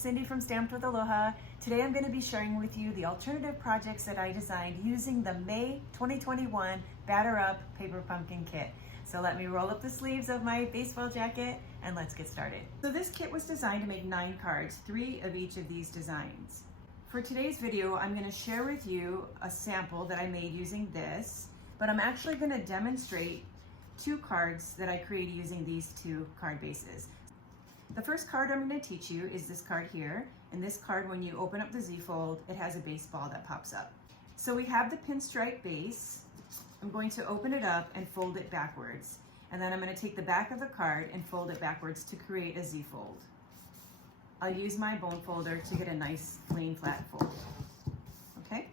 Cindy from Stamped with Aloha. Today I'm going to be sharing with you the alternative projects that I designed using the May 2021 Batter Up Paper Pumpkin Kit. So let me roll up the sleeves of my baseball jacket and let's get started. So this kit was designed to make 9 cards, 3 of each of these designs. For today's video, I'm going to share with you a sample that I made using this, but I'm actually going to demonstrate 2 cards that I created using these 2 card bases. The first card I'm going to teach you is this card here, and this card, when you open up the Z-fold, it has a baseball that pops up. So we have the pinstripe base. I'm going to open it up and fold it backwards, and then I'm going to take the back of the card and fold it backwards to create a Z-fold. I'll use my bone folder to get a nice plain flat fold. Okay?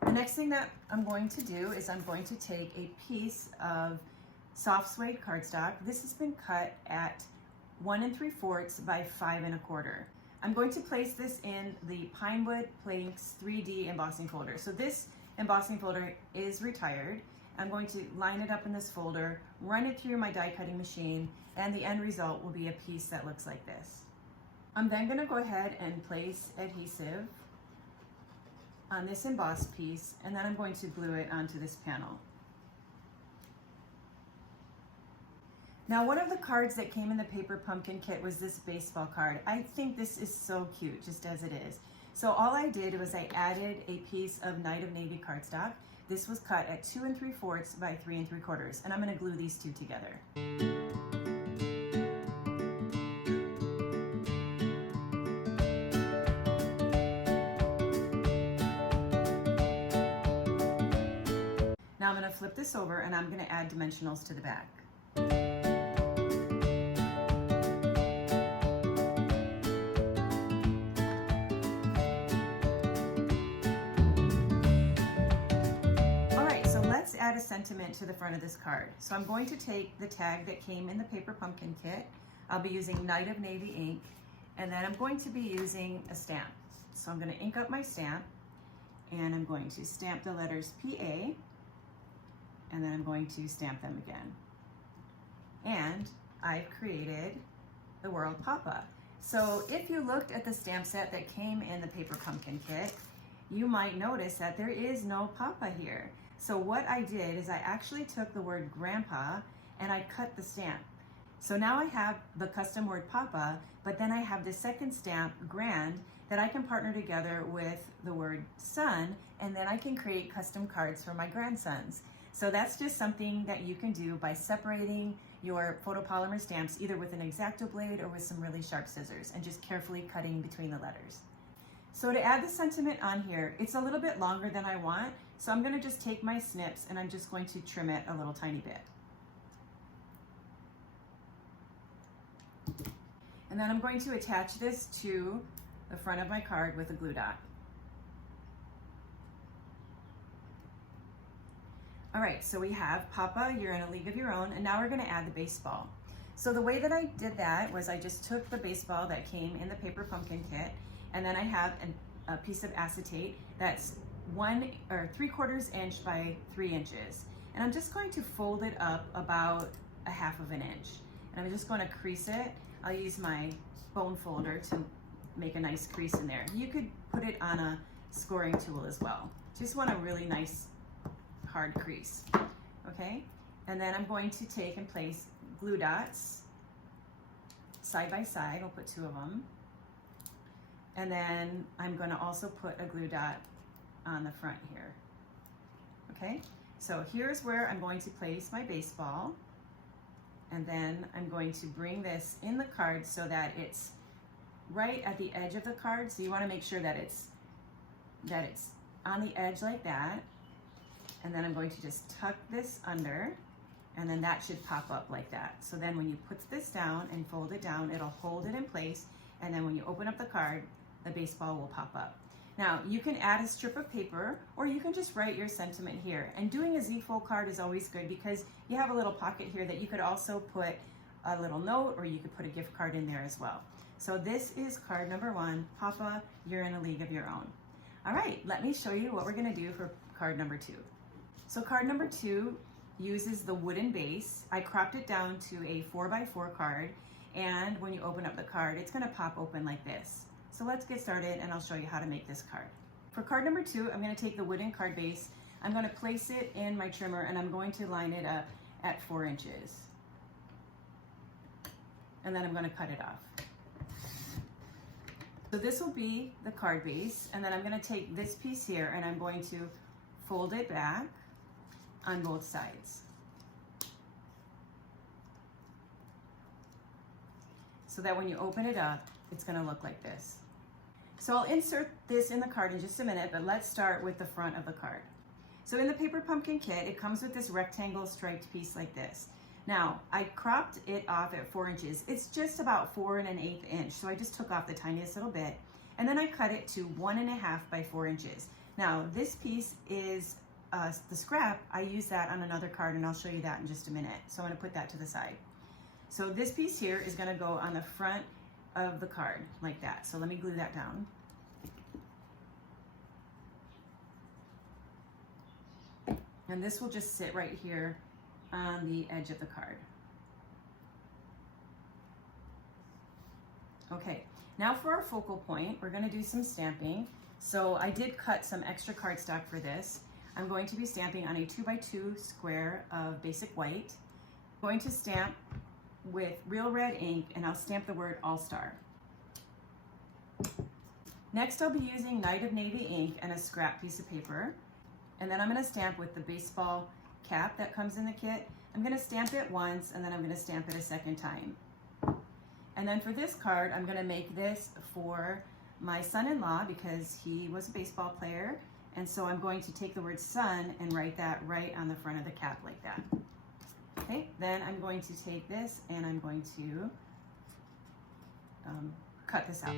The next thing that I'm going to do is I'm going to take a piece of soft suede cardstock. This has been cut at 1 3/4 by 5 1/4. I'm going to place this in the Pinewood Planks 3D embossing folder. So this embossing folder is retired. I'm going to line it up in this folder, run it through my die cutting machine, and the end result will be a piece that looks like this. I'm then going to go ahead and place adhesive on this embossed piece, and then I'm going to glue it onto this panel. Now, one of the cards that came in the Paper Pumpkin Kit was this baseball card. I think this is so cute, just as it is. So all I did was I added a piece of Night of Navy cardstock. This was cut at 2 3/4 by 3 3/4, and I'm going to glue these 2 together. Now I'm going to flip this over and I'm going to add dimensionals to the back. Add a sentiment to the front of this card. So I'm going to take the tag that came in the Paper Pumpkin Kit. I'll be using Night of Navy ink, and then I'm going to be using a stamp. So I'm going to ink up my stamp, and I'm going to stamp the letters PA, and then I'm going to stamp them again. And I've created the word Papa. So if you looked at the stamp set that came in the Paper Pumpkin Kit, you might notice that there is no Papa here. So what I did is I actually took the word Grandpa and I cut the stamp. So now I have the custom word Papa, but then I have the second stamp, Grand, that I can partner together with the word Son, and then I can create custom cards for my grandsons. So that's just something that you can do by separating your photopolymer stamps either with an X-Acto blade or with some really sharp scissors and just carefully cutting between the letters. So to add the sentiment on here, it's a little bit longer than I want, so I'm going to just take my snips and I'm just going to trim it a little tiny bit. And then I'm going to attach this to the front of my card with a glue dot. All right, so we have Papa, You're in a League of Your Own, and now we're going to add the baseball. So the way that I did that was I just took the baseball that came in the Paper Pumpkin Kit, and then I have a piece of acetate that's 1 3/4 inch by 3 inches. And I'm just going to fold it up about 1/2 inch. And I'm just going to crease it. I'll use my bone folder to make a nice crease in there. You could put it on a scoring tool as well. Just want a really nice hard crease. Okay? And then I'm going to take and place glue dots side by side. I'll put 2 of them. And then I'm going to also put a glue dot on the front here. Okay, so here's where I'm going to place my baseball, and then I'm going to bring this in the card so that it's right at the edge of the card. So you want to make sure that it's on the edge like that, and then I'm going to just tuck this under, and then that should pop up like that. So then when you put this down and fold it down, it'll hold it in place, and then when you open up the card, the baseball will pop up. Now, you can add a strip of paper, or you can just write your sentiment here. And doing a Z-fold card is always good because you have a little pocket here that you could also put a little note, or you could put a gift card in there as well. So this is card number 1, Papa, You're in a League of Your Own. All right, let me show you what we're going to do for card number 2. So card number 2 uses the wooden base. I cropped it down to a 4x4 card, and when you open up the card, it's going to pop open like this. So let's get started and I'll show you how to make this card. For card number 2, I'm going to take the wooden card base. I'm going to place it in my trimmer and I'm going to line it up at 4 inches. And then I'm going to cut it off. So this will be the card base, and then I'm going to take this piece here and I'm going to fold it back on both sides. So that when you open it up, it's going to look like this. So I'll insert this in the card in just a minute, but let's start with the front of the card. So in the paper pumpkin kit, it comes with this rectangle striped piece like this. Now, I cropped it off at 4 inches. It's just about 4 1/8 inch, so I just took off the tiniest little bit, and then I cut it to 1.5 by 4 inches. Now, this piece is the scrap. I use that on another card, and I'll show you that in just a minute. So I'm gonna put that to the side. So this piece here is gonna go on the front of the card, like that. So let me glue that down. And this will just sit right here on the edge of the card. Okay, now for our focal point, we're going to do some stamping. So I did cut some extra cardstock for this. I'm going to be stamping on a 2x2 square of basic white. I'm going to stamp with real red ink, and I'll stamp the word All-Star. Next, I'll be using Night of Navy ink and a scrap piece of paper. And then I'm going to stamp with the baseball cap that comes in the kit. I'm going to stamp it once, and then I'm going to stamp it a second time. And then for this card, I'm going to make this for my son-in-law because he was a baseball player. And so I'm going to take the word son and write that right on the front of the cap like that. Okay, then I'm going to take this and I'm going to cut this out.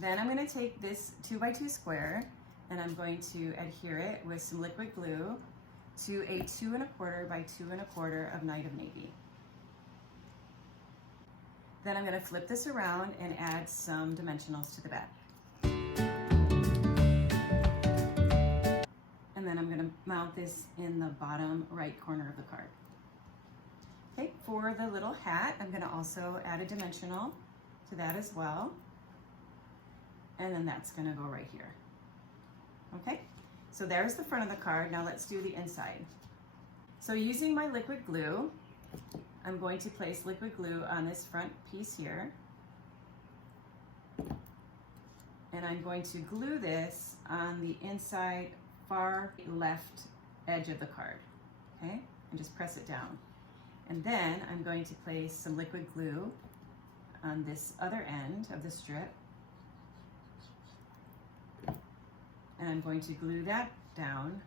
Then I'm going to take this 2x2 square and I'm going to adhere it with some liquid glue to a 2 1/4 by 2 1/4 of Night of Navy. Then I'm going to flip this around and add some dimensionals to the back. And then I'm going to mount this in the bottom right corner of the card. Okay, for the little hat, I'm going to also add a dimensional to that as well. And then that's going to go right here. Okay, so there's the front of the card. Now let's do the inside. So using my liquid glue, I'm going to place liquid glue on this front piece here. And I'm going to glue this on the inside far left edge of the card. Okay, and just press it down. And then I'm going to place some liquid glue on this other end of the strip. And I'm going to glue that down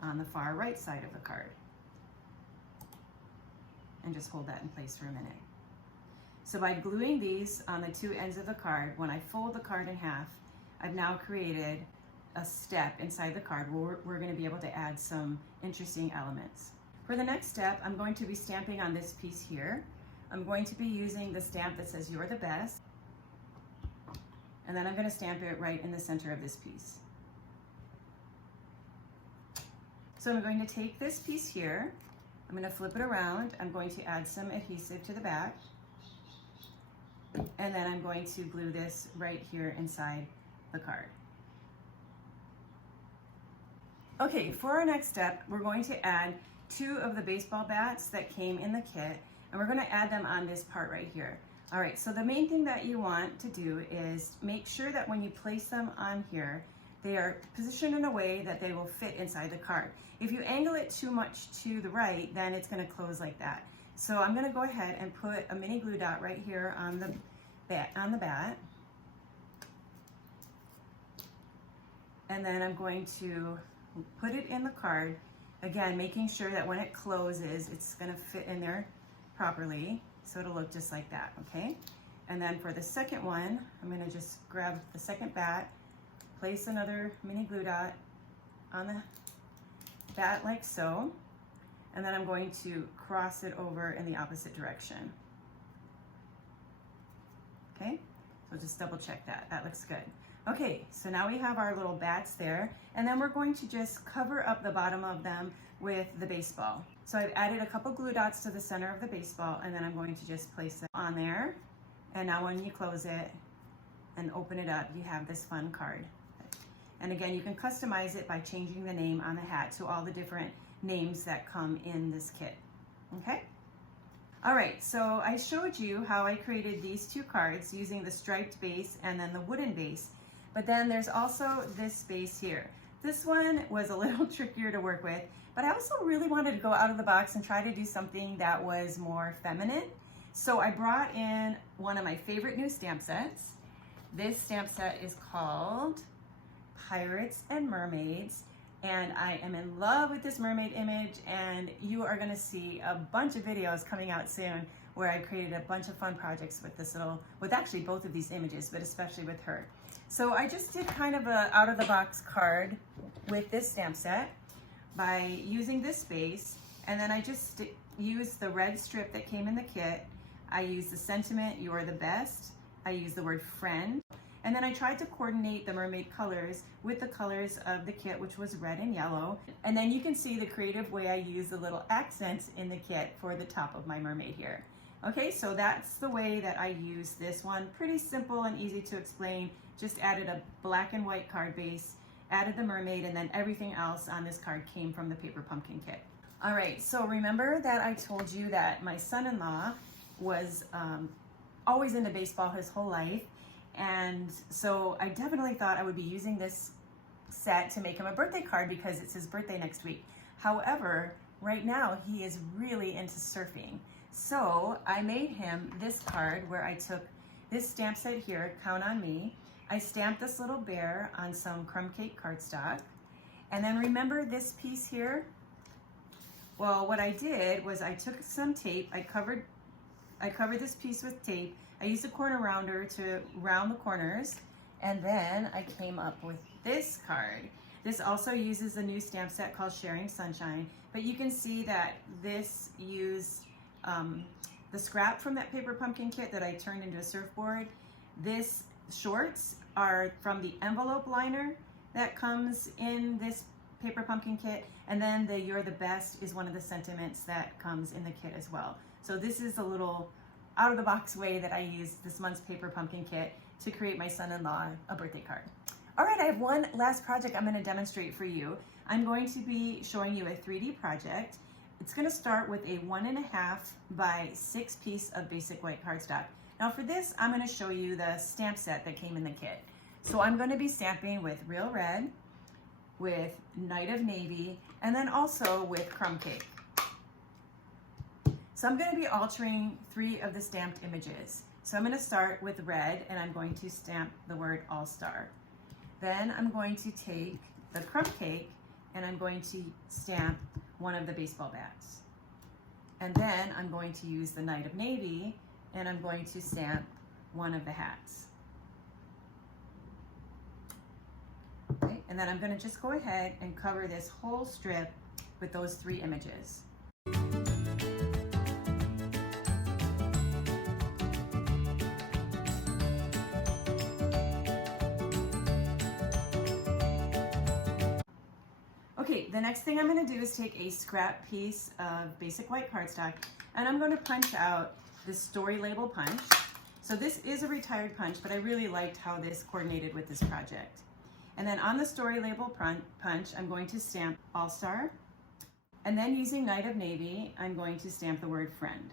on the far right side of the card. And just hold that in place for a minute. So by gluing these on the 2 ends of the card, when I fold the card in half, I've now created a step inside the card where we're going to be able to add some interesting elements. For the next step, I'm going to be stamping on this piece here. I'm going to be using the stamp that says "You're the best." And then I'm going to stamp it right in the center of this piece. So I'm going to take this piece here, I'm going to flip it around, I'm going to add some adhesive to the back, and then I'm going to glue this right here inside the card. Okay, for our next step, we're going to add 2 of the baseball bats that came in the kit, and we're going to add them on this part right here. All right, so the main thing that you want to do is make sure that when you place them on here, they are positioned in a way that they will fit inside the card. If you angle it too much to the right, then it's going to close like that. So I'm going to go ahead and put a mini glue dot right here on the bat. And then I'm going to put it in the card, again, making sure that when it closes, it's going to fit in there properly. So it'll look just like that, okay? And then for the second one, I'm going to just grab the second bat, place another mini glue dot on the bat like so, and then I'm going to cross it over in the opposite direction. Okay, so just double check that. That looks good. Okay, so now we have our little bats there, and then we're going to just cover up the bottom of them with the baseball. So I've added a couple glue dots to the center of the baseball, and then I'm going to just place it on there. And now when you close it and open it up, you have this fun card. And again, you can customize it by changing the name on the hat to all the different names that come in this kit, okay? All right, so I showed you how I created these two cards using the striped base and then the wooden base, but then there's also this base here. This one was a little trickier to work with, but I also really wanted to go out of the box and try to do something that was more feminine. So I brought in one of my favorite new stamp sets. This stamp set is called Pirates and Mermaids, and I am in love with this mermaid image, and you are going to see a bunch of videos coming out soon where I created a bunch of fun projects with this with actually both of these images, but especially with her. So I just did kind of a out of the box card with this stamp set by using this base, and then I just used the red strip that came in the kit. I used the sentiment, "You're the best." I used the word "friend." And then I tried to coordinate the mermaid colors with the colors of the kit, which was red and yellow. And then you can see the creative way I use the little accents in the kit for the top of my mermaid here. Okay, so that's the way that I use this one. Pretty simple and easy to explain. Just added a black and white card base, added the mermaid, and then everything else on this card came from the paper pumpkin kit. All right, so remember that I told you that my son-in-law was always into baseball his whole life. And so I definitely thought I would be using this set to make him a birthday card because it's his birthday next week. However, right now he is really into surfing. So I made him this card where I took this stamp set here, Count on Me. I stamped this little bear on some crumb cake cardstock. And then remember this piece here? Well, what I did was I took some tape, I covered this piece with tape. I used a corner rounder to round the corners, and then I came up with this card. This also uses a new stamp set called Sharing Sunshine, but you can see that this used the scrap from that paper pumpkin kit that I turned into a surfboard. This shorts are from the envelope liner that comes in this paper pumpkin kit, and then the "You're the Best" is one of the sentiments that comes in the kit as well. So this is a little out of the box way that I used this month's paper pumpkin kit to create my son-in-law a birthday card. All right, I have one last project I'm going to demonstrate for you. I'm going to be showing you a 3D project. It's going to start with a 1.5 by 6 piece of basic white cardstock. Now for this, I'm going to show you the stamp set that came in the kit. So I'm going to be stamping with Real Red, with Night of Navy, and then also with Crumb Cake. So I'm going to be altering 3 of the stamped images. So I'm going to start with red, and I'm going to stamp the word All-Star. Then I'm going to take the crumb cake, and I'm going to stamp one of the baseball bats. And then I'm going to use the Night of Navy, and I'm going to stamp one of the hats. Okay, and then I'm going to just go ahead and cover this whole strip with those 3 images. Okay, the next thing I'm going to do is take a scrap piece of basic white cardstock, and I'm going to punch out this story label punch. So this is a retired punch, but I really liked how this coordinated with this project. And then on the story label punch, I'm going to stamp All-Star. And then using Night of Navy, I'm going to stamp the word Friend.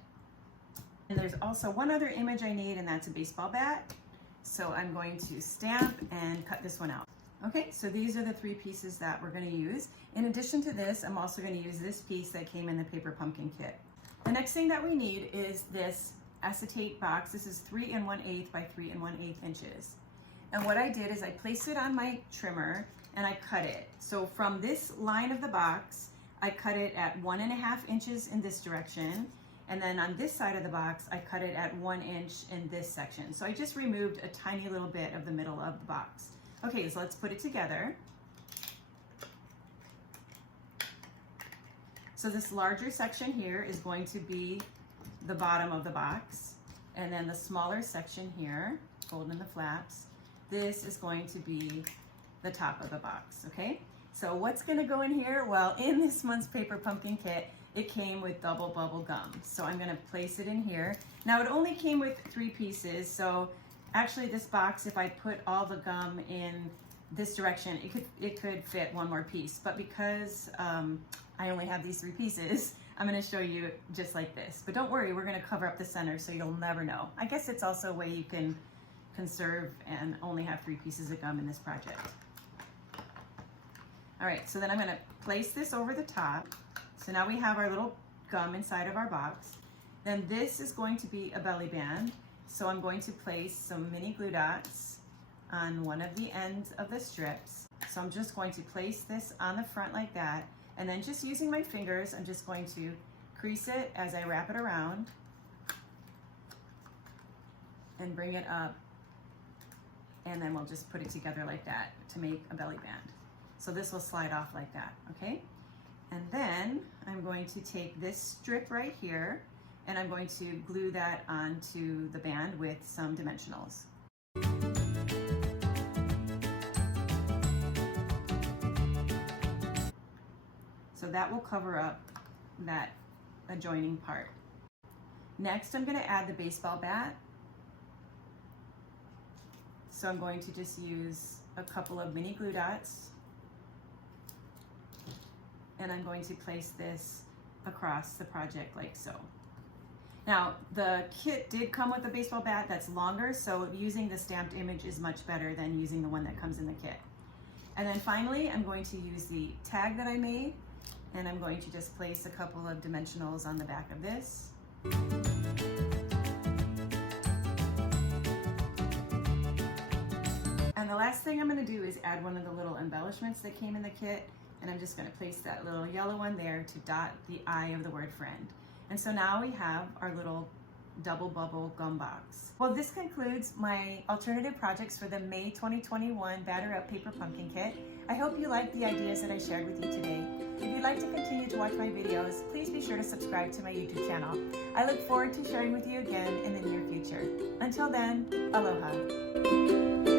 And there's also one other image I need, and that's a baseball bat. So I'm going to stamp and cut this one out. Okay, so these are the 3 pieces that we're going to use. In addition to this, I'm also going to use this piece that came in the paper pumpkin kit. The next thing that we need is this acetate box. This is 3 1/8 by 3 1/8 inches. And what I did is I placed it on my trimmer and I cut it. So from this line of the box, I cut it at 1.5 inches in this direction. And then on this side of the box, I cut it at 1 inch in this section. So I just removed a tiny little bit of the middle of the box. Okay, so let's put it together. So this larger section here is going to be the bottom of the box. And then the smaller section here, fold in the flaps, this is going to be the top of the box, okay? So what's gonna go in here? Well, in this month's paper pumpkin kit, it came with double bubble gum. So I'm gonna place it in here. Now it only came with 3 pieces, so actually this box, if I put all the gum in this direction, it could fit 1 more piece. But because I only have these 3 pieces, I'm gonna show you just like this. But don't worry, we're gonna cover up the center so you'll never know. I guess it's also a way you can conserve and only have 3 pieces of gum in this project. All right, so then I'm gonna place this over the top. So now we have our little gum inside of our box. Then this is going to be a belly band. So I'm going to place some mini glue dots on one of the ends of the strips. So I'm just going to place this on the front like that. And then just using my fingers, I'm just going to crease it as I wrap it around and bring it up. And then we'll just put it together like that to make a belly band. So this will slide off like that, okay? And then I'm going to take this strip right here and I'm going to glue that onto the band with some dimensionals. So that will cover up that adjoining part. Next, I'm going to add the baseball bat. So I'm going to just use a couple of mini glue dots and I'm going to place this across the project like so. Now, the kit did come with a baseball bat that's longer, so using the stamped image is much better than using the one that comes in the kit. And then finally, I'm going to use the tag that I made, and I'm going to just place a couple of dimensionals on the back of this. And the last thing I'm going to do is add one of the little embellishments that came in the kit, and I'm just going to place that little yellow one there to dot the I of the word friend. And so now we have our little double bubble gum box. Well, this concludes my alternative projects for the May 2021 Batter Up Paper Pumpkin Kit. I hope you liked the ideas that I shared with you today. If you'd like to continue to watch my videos, please be sure to subscribe to my YouTube channel. I look forward to sharing with you again in the near future. Until then, aloha.